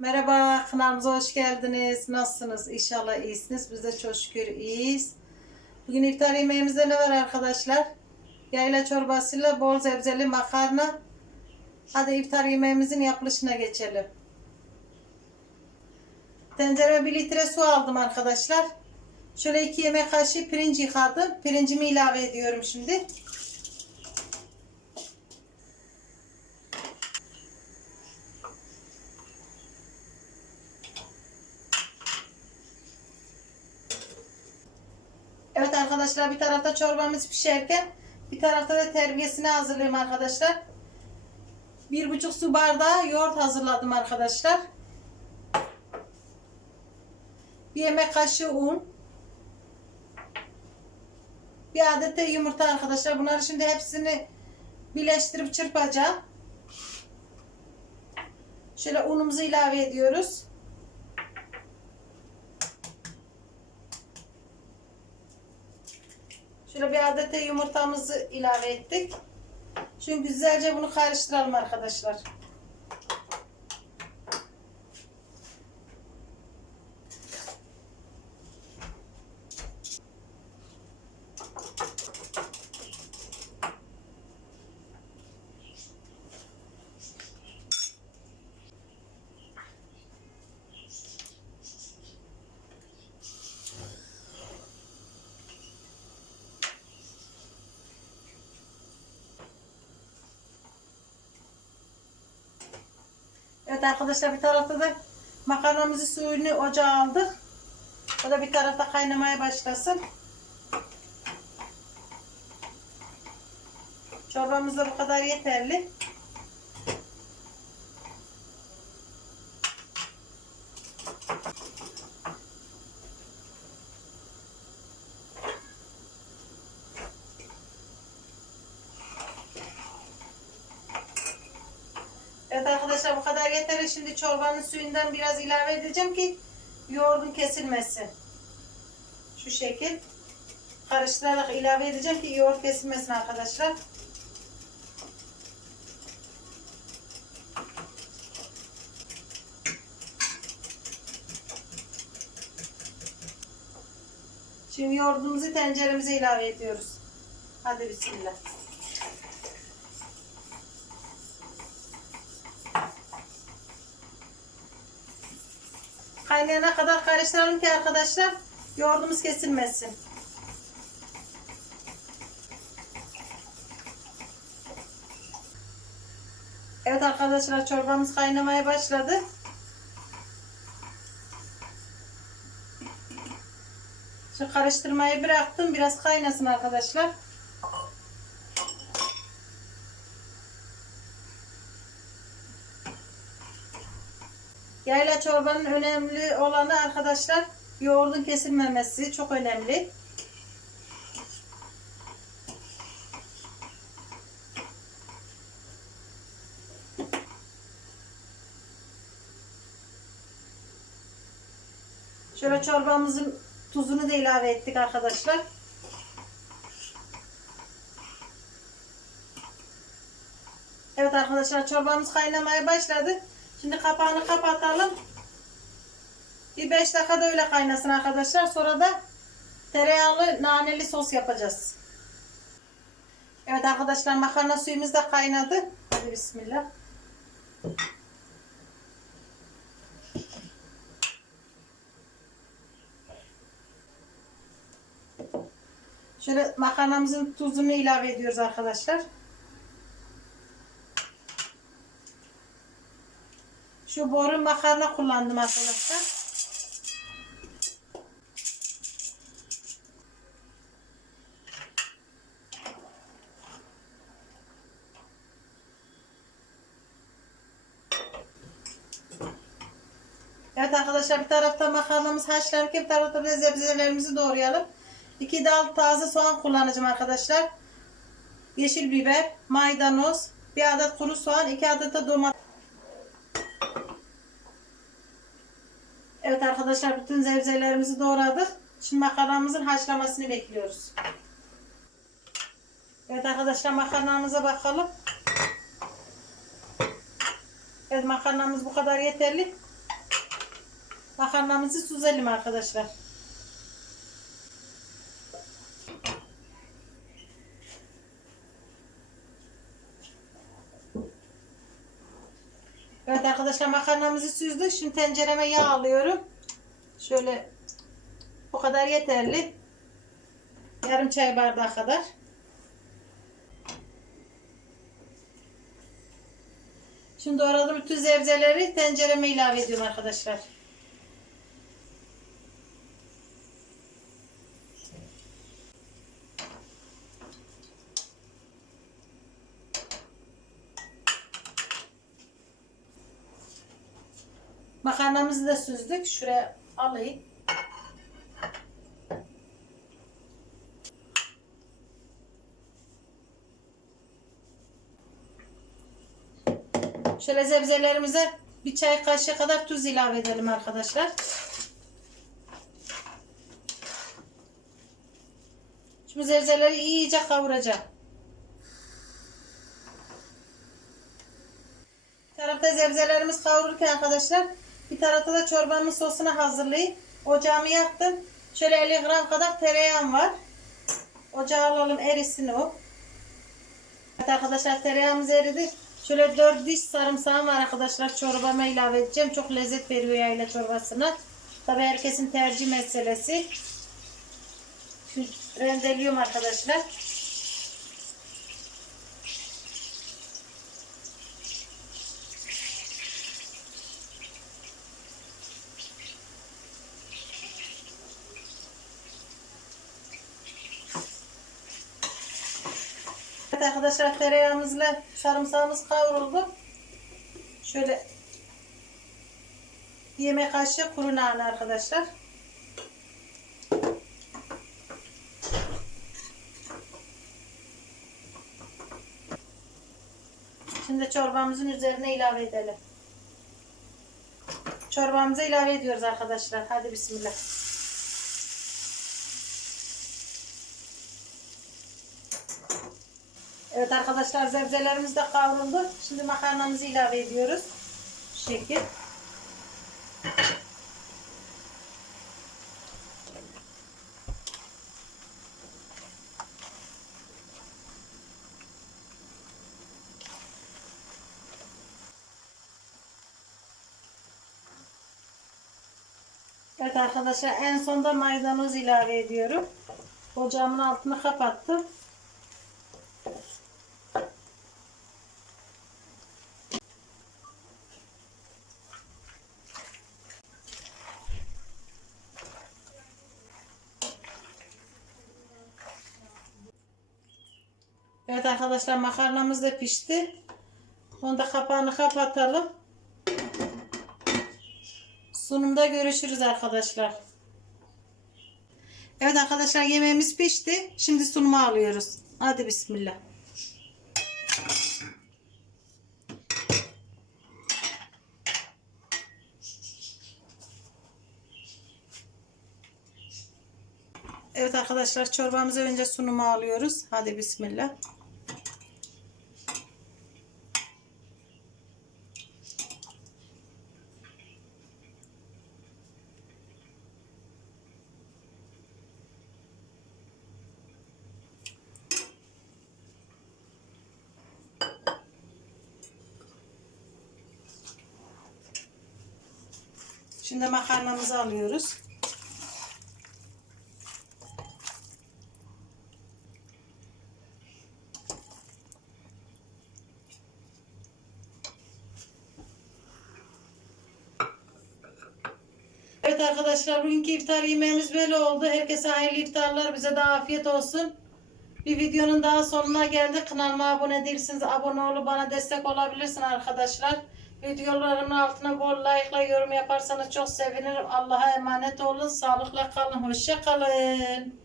Merhaba, kanalımıza hoş geldiniz. Nasılsınız? İnşallah iyisiniz. Biz de çok şükür iyiyiz. Bugün iftar yemeğimizde ne var arkadaşlar? Yayla çorbasıyla bol sebzeli makarna. Hadi iftar yemeğimizin yapılışına geçelim. Tencereme bir litre su aldım arkadaşlar. Şöyle iki yemek kaşığı pirinç yıkadım. Pirincimi ilave ediyorum şimdi. Arkadaşlar bir tarafta çorbamız pişerken bir tarafta da terbiyesini hazırlayayım arkadaşlar. Bir buçuk su bardağı yoğurt hazırladım arkadaşlar. Bir yemek kaşığı un. Bir adet de yumurta arkadaşlar. Bunları şimdi hepsini birleştirip çırpacağım. Şöyle unumuzu ilave ediyoruz. Şöyle bir adet de yumurtamızı ilave ettik. Şimdi güzelce bunu karıştıralım arkadaşlar. Evet arkadaşlar bir tarafta da makarnamızı suyunu ocağa aldık. O da bir tarafta kaynamaya başlasın. Çorbamız da bu kadar yeterli. Evet arkadaşlar bu kadar yeterli. Şimdi çorbanın suyundan biraz ilave edeceğim ki yoğurdun kesilmesin. Şu şekil. Karıştırarak ilave edeceğim ki yoğurt kesilmesin arkadaşlar. Şimdi yoğurdumuzu tenceremize ilave ediyoruz. Hadi bismillah. Kaynayana kadar karıştıralım ki arkadaşlar yoğurdumuz kesilmesin. Evet arkadaşlar çorbamız kaynamaya başladı. Şimdi karıştırmayı bıraktım. Biraz kaynasın arkadaşlar. Yayla çorbanın önemli olanı arkadaşlar yoğurdun kesilmemesi çok önemli. Şöyle çorbamızın tuzunu da ilave ettik arkadaşlar. Evet arkadaşlar çorbamız kaynamaya başladı. Şimdi kapağını kapatalım. Bir 5 dakika da öyle kaynasın arkadaşlar. Sonra da tereyağlı naneli sos yapacağız. Evet arkadaşlar makarna suyumuz da kaynadı. Hadi bismillah. Şöyle makarnamızın tuzunu ilave ediyoruz arkadaşlar. Şu boru makarna kullandım arkadaşlar. Arkadaşlar bir tarafta makarnamız haşlanırken bir tarafta da sebzelerimizi doğrayalım. İki dal taze soğan kullanacağım arkadaşlar. Yeşil biber, maydanoz, bir adet kuru soğan, iki adet de domates. Evet arkadaşlar bütün sebzelerimizi doğradık. Şimdi makarnamızın haşlamasını bekliyoruz. Evet arkadaşlar makarnamıza bakalım. Evet makarnamız bu kadar yeterli. Makarnamızı süzelim arkadaşlar. Evet arkadaşlar makarnamızı süzdük. Şimdi tencereme yağ alıyorum. Şöyle bu kadar yeterli. Yarım çay bardağı kadar. Şimdi doğradığım bütün zebzeleri tencereme ilave ediyorum arkadaşlar. Makarnamızı da süzdük. Şuraya alayım. Şöyle sebzelerimize bir çay kaşığı kadar tuz ilave edelim arkadaşlar. Şimdi sebzeleri iyice kavuracağım. Bir tarafta sebzelerimiz kavrulurken arkadaşlar bir tarafta da çorbamın sosunu hazırlayayım. Ocağımı yaktım. Şöyle 50 gram kadar tereyağım var. Ocağa alalım erisin o. Evet arkadaşlar tereyağımız eridi. Şöyle 4 diş sarımsağım var arkadaşlar. Çorbama ilave edeceğim. Çok lezzet veriyor yayla çorbasına. Tabi herkesin tercih meselesi. Rendeliyorum arkadaşlar. Arkadaşlar tereyağımızla sarımsağımız kavruldu. Şöyle yemek kaşığı kuru nane arkadaşlar. Şimdi çorbamızın üzerine ilave edelim. Çorbamıza ilave ediyoruz arkadaşlar. Hadi bismillah. Evet arkadaşlar sebzelerimiz de kavruldu. Şimdi makarnamızı ilave ediyoruz. Şu şekil. Evet arkadaşlar en sonda maydanoz ilave ediyorum. Ocağımın altını kapattım. Evet arkadaşlar makarnamız da pişti. Onu da kapağını kapatalım. Sunumda görüşürüz arkadaşlar. Evet arkadaşlar yemeğimiz pişti. Şimdi sunuma alıyoruz. Hadi bismillah. Evet arkadaşlar çorbamızı önce sunuma alıyoruz. Hadi bismillah. Şimdi makarnamızı alıyoruz. Evet arkadaşlar bugünkü iftar yemeğimiz böyle oldu. Herkese hayırlı iftarlar. Bize de afiyet olsun. Bir videonun daha sonuna geldik. Kanalıma abone değilsiniz. Abone olup bana destek olabilirsin arkadaşlar. Videolarımın altına bol like yorum yaparsanız çok sevinirim. Allah'a emanet olun. Sağlıkla kalın. Hoşça kalın.